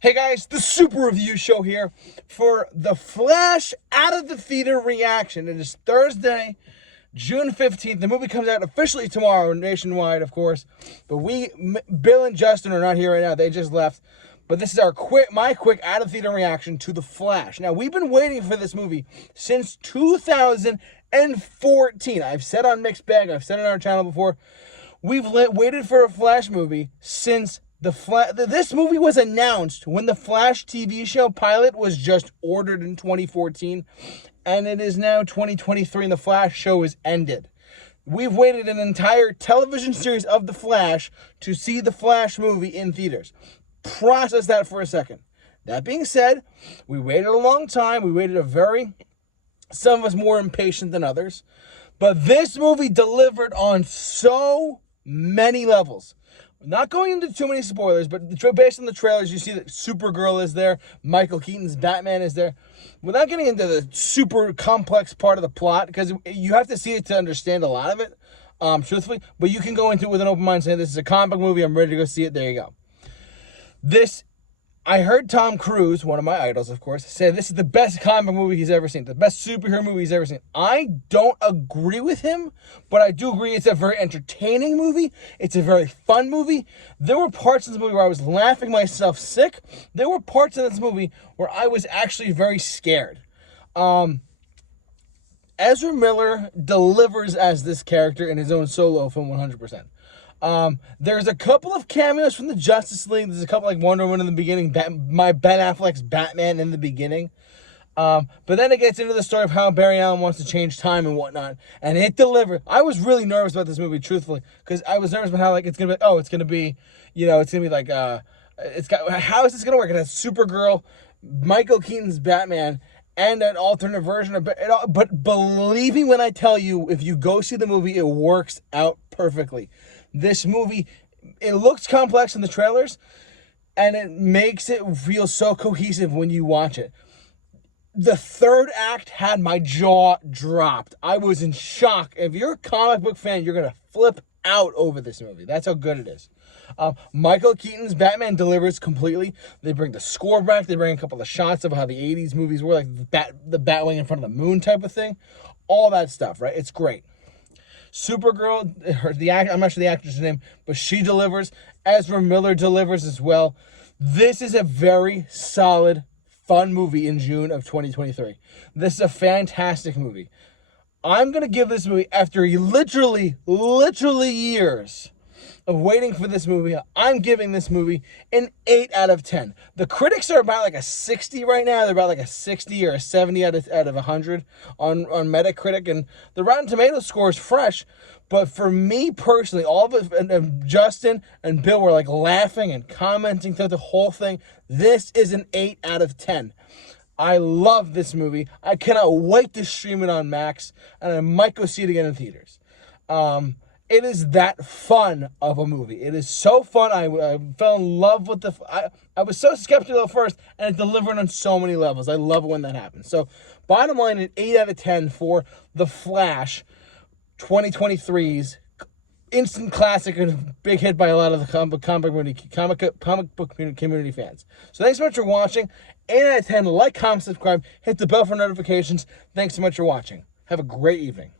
Hey guys, the Super Review Show here for the Flash Out of the Theater reaction. It is Thursday, June 15th. The movie comes out officially tomorrow, nationwide, of course. But Bill and Justin are not here right now. They just left. But this is my quick out of theater reaction to The Flash. Now, we've been waiting for this movie since 2014. I've said on Mixed Bag, I've said it on our channel before. We've waited for a Flash movie since this movie was announced when the Flash TV show pilot was just ordered in 2014, and it is now 2023 and the Flash show is ended. We've waited an entire television series of the Flash to see the Flash movie in theaters. Process that for a second. That being said, we waited a long time. Some of us more impatient than others, but this movie delivered on so many levels. Not going into too many spoilers, but based on the trailers, you see that Supergirl is there, Michael Keaton's Batman is there. Without getting into the super complex part of the plot, because you have to see it to understand a lot of it, truthfully, but you can go into it with an open mind saying, this is a comic book movie, I'm ready to go see it, there you go. I heard Tom Cruise, one of my idols, of course, say this is the best comic movie he's ever seen, the best superhero movie he's ever seen. I don't agree with him, but I do agree it's a very entertaining movie. It's a very fun movie. There were parts of this movie where I was laughing myself sick. There were parts of this movie where I was actually very scared. Ezra Miller delivers as this character in his own solo film 100%. There's a couple of cameos from the Justice League. There's a couple like Wonder Woman in the beginning, Ben Affleck's Batman in the beginning. But then it gets into the story of how Barry Allen wants to change time and whatnot, and it delivered. I was really nervous about this movie, truthfully, because I was nervous about how how is this gonna work? It has Supergirl, Michael Keaton's Batman, and an alternate version of it. But believe me when I tell you, if you go see the movie, it works out perfectly. This movie, it looks complex in the trailers, and it makes it feel so cohesive when you watch it. The third act had my jaw dropped. I was in shock. If you're a comic book fan, you're going to flip out over this movie. That's how good it is. Michael Keaton's Batman delivers completely. They bring the score back. They bring a couple of shots of how the 80s movies were, like the Batwing in front of the moon type of thing. All that stuff, right? It's great. Supergirl, I'm not sure the actress' name, but she delivers. Ezra Miller delivers as well. This is a very solid, fun movie in June of 2023. This is a fantastic movie. I'm going to give this movie, after literally years of waiting for this movie, I'm giving this movie an 8 out of 10. The critics are about like a 60 right now. They're about like a 60 or a 70 out of 100 on Metacritic, and the Rotten Tomatoes score is fresh. But for me personally, all of it, and Justin and Bill were like laughing and commenting throughout the whole thing. This is an 8 out of 10. I love this movie. I cannot wait to stream it on Max, and I might go see it again in theaters. It is that fun of a movie. It is so fun. I fell in love with I was so skeptical at first, and it delivered on so many levels. I love it when that happens. So, bottom line, an 8 out of 10 for The Flash 2023's instant classic and big hit by a lot of the comic book community fans. So, thanks so much for watching. 8 out of 10. Like, comment, subscribe, hit the bell for notifications. Thanks so much for watching. Have a great evening.